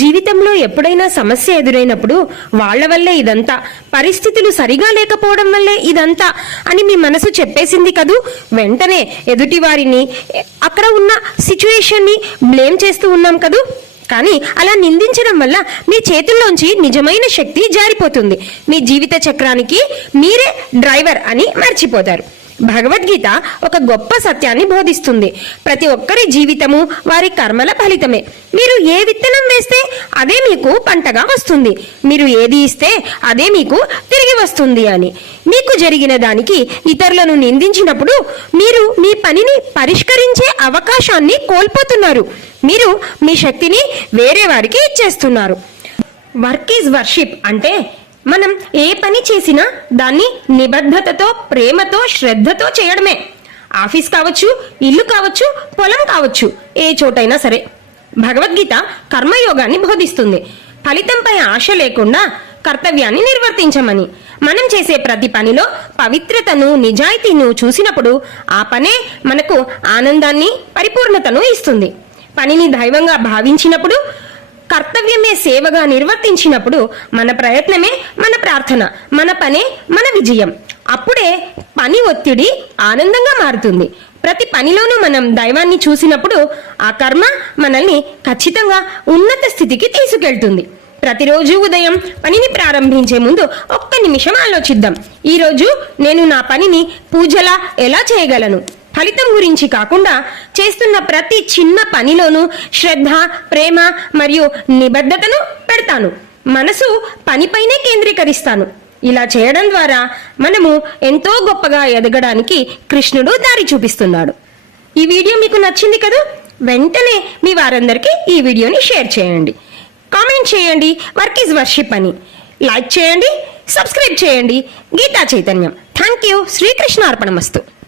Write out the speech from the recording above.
జీవితంలో ఎప్పుడైనా సమస్య ఎదురైనప్పుడు వాళ్ళ వల్లే ఇదంతా పరిస్థితులు సరిగా లేకపోవడం వల్లే ఇదంతా అని మీ మనసు చెప్పేసింది కదూ? వెంటనే ఎదుటివారిని అక్కడ ఉన్న సిచ్యుయేషన్ని బ్లేమ్ చేస్తూ ఉన్నాం కదూ? కానీ అలా నిందించడం వల్ల మీ చేతుల్లోంచి నిజమైన శక్తి జారిపోతుంది. మీ జీవిత చక్రానికి మీరే డ్రైవర్ అని మర్చిపోతారు. భగవద్గీత ఒక గొప్ప సత్యాన్ని బోధిస్తుంది. ప్రతి ఒక్కరి జీవితము వారి కర్మల ఫలితమే. మీరు ఏ విత్తనం వేస్తే అదే మీకు పంటగా వస్తుంది. మీరు ఏది ఇస్తే అదే మీకు తిరిగి వస్తుంది అని. మీకు జరిగిన దానికి ఇతరులను నిందించినప్పుడు మీరు మీ పనిని పరిష్కరించే అవకాశాన్ని కోల్పోతున్నారు. మీరు మీ శక్తిని వేరే వారికి ఇచ్చేస్తున్నారు. వర్క్ ఈజ్ వర్షిప్ అంటే మనం ఏ పని చేసినా దాన్ని నిబద్ధతతో ప్రేమతో శ్రద్ధతో చేయడమే. ఆఫీస్ కావచ్చు ఇల్లు కావచ్చు పొలం కావచ్చు ఏ చోటైనా సరే. భగవద్గీత కర్మయోగాన్ని బోధిస్తుంది. ఫలితంపై ఆశ లేకుండా కర్తవ్యాన్ని నిర్వర్తించమని. మనం చేసే ప్రతి పనిలో పవిత్రతను నిజాయితీను చూసినప్పుడు ఆ పనే మనకు ఆనందాన్ని పరిపూర్ణతను ఇస్తుంది. పనిని దైవంగా భావించినప్పుడు కర్తవ్యమే సేవగా నిర్వర్తించినప్పుడు మన ప్రయత్నమే మన ప్రార్థన మన పనే మన విజయం. అప్పుడే పని ఒత్తిడి ఆనందంగా మారుతుంది. ప్రతి పనిలోనూ మనం దైవాన్ని చూసినప్పుడు ఆ కర్మ మనల్ని ఖచ్చితంగా ఉన్నత స్థితికి తీసుకెళ్తుంది. ప్రతిరోజు ఉదయం పనిని ప్రారంభించే ముందు ఒక్క నిమిషం ఆలోచిద్దాం. ఈరోజు నేను నా పనిని పూజలా ఎలా చేయగలను? ఫలితం గురించి కాకుండా చేస్తున్న ప్రతి చిన్న పనిలోనూ శ్రద్ధ ప్రేమ మరియు నిబద్ధతను పెడతాను. మనసు పనిపైనే కేంద్రీకరిస్తాను. ఇలా చేయడం ద్వారా మనము ఎంతో గొప్పగా ఎదగడానికి కృష్ణుడు దారి చూపిస్తున్నాడు. ఈ వీడియో మీకు నచ్చింది కదా? వెంటనే మీ వారందరికీ ఈ వీడియోని షేర్ చేయండి. కామెంట్ చేయండి. వర్క్ ఈజ్ వర్షిప్ అని. లైక్ చేయండి. సబ్స్క్రైబ్ చేయండి. గీతా చైతన్యం. Thank you. శ్రీకృష్ణ అర్పణమస్తు